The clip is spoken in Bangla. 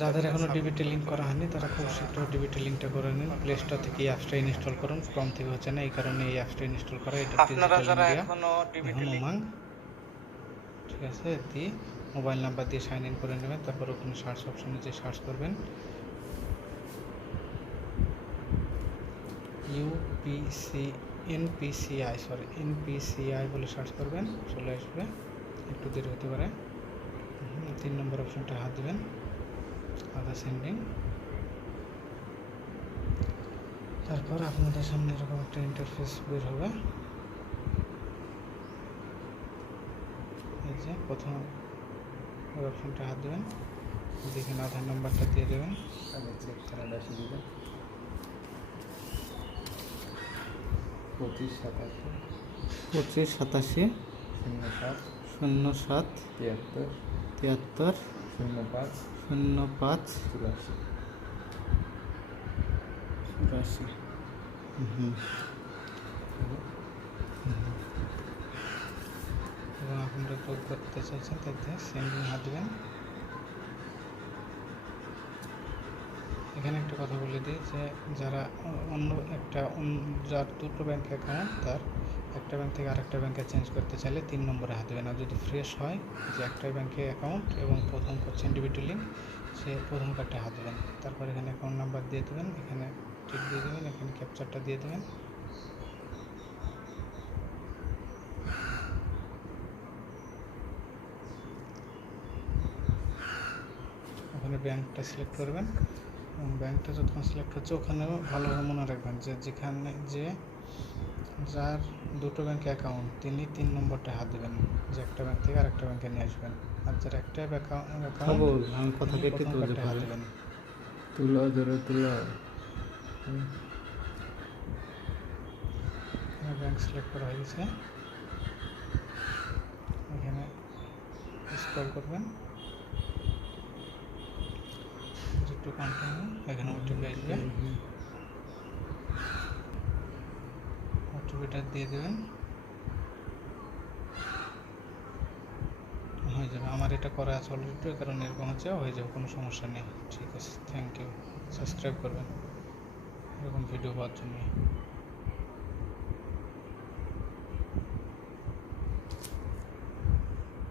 যাদের এখনও ডিবিটি লিঙ্ক করা হয়নি তারা খুব শীঘ্র ডিবিটি লিঙ্কটা করে নিন। প্লে স্টোর থেকে এই অ্যাপসটা ইনস্টল করুন, ক্রোম থেকে হচ্ছে না, এই কারণে এই অ্যাপসটা ইনস্টল করা। এটা ডিজিটাল ইন্ডিয়া এখন উমাং, ঠিক আছে। দিয়ে মোবাইল নাম্বার দিয়ে সাইন ইন করে নেবেন। তারপর ওখানে সার্চ অপশনে যে সার্চ করবেন এনপিসিআই বলে সার্চ করবেন, চলে আসবে। একটু দেরি হতে পারে। 3 নম্বর অপশনটা হাত দেবেন, আধার সেন্ডিং। তারপর আপনাদের সামনে এরকম একটা ইন্টারফেস বের হবে। এই যে প্রথম ওই অপশনটা হাত দেবেন, দেখেন আধার নাম্বারটা দিয়ে দেবেন। চেক করা বেশি দেবেন 25 87 07 73 05 84। এবং আপনারা যোগ করতে চাইছেন তাতে সেন্ডিং হাত দেবেন। এখানে একটা কথা বলে দিই যে যারা যার দুটো ব্যাঙ্ক অ্যাকাউন্ট, তার একটা ব্যাঙ্ক থেকে আরেকটা ব্যাঙ্কে চেঞ্জ করতে চাইলে 3 নম্বরে হাত দেবেন। আর যদি ফ্রেশ হয় যে একটাই ব্যাঙ্কে অ্যাকাউন্ট এবং প্রথম করছেন ডিবিটি লিঙ্ক, সে প্রথম কার্ডে হাত দেবেন। তারপর এখানে অ্যাকাউন্ট নাম্বার দিয়ে দেবেন, এখানে টিক দিয়ে দেবেন, এখানে ক্যাপচারটা দিয়ে দেবেন। ওখানে ব্যাঙ্কটা সিলেক্ট করবেন এবং ব্যাঙ্কটা যতক্ষণ সিলেক্ট হচ্ছে ওখানেও ভালোভাবে মনে রাখবেন যে যার দুটো ব্যাঙ্কে অ্যাকাউন্ট তিনি 3 নম্বরটা হাত দেবেন, যে একটা ব্যাঙ্ক থেকে আরেকটা ব্যাঙ্কে নিয়ে আসবেন। আর যার একটা অ্যাকাউন্ট আমি কথা কেটে তুলতে হাত দেবেন। ব্যাঙ্ক সিলেক্ট করা হয়ে গেছে। এখানে স্ক্রল করবেন, একটু কন্টিনিউ, এখানে ওটিপি আসবে, ওটিপিটা দিয়ে দেবেন, হয়ে যাবে। আমার এটা করা আছে অলরেডি, কারণ এরকম হচ্ছে, হয়ে যাবে, কোনো সমস্যা নেই। ঠিক আছে, থ্যাংক ইউ। সাবস্ক্রাইব করবেন এরকম ভিডিও পাওয়ার জন্য।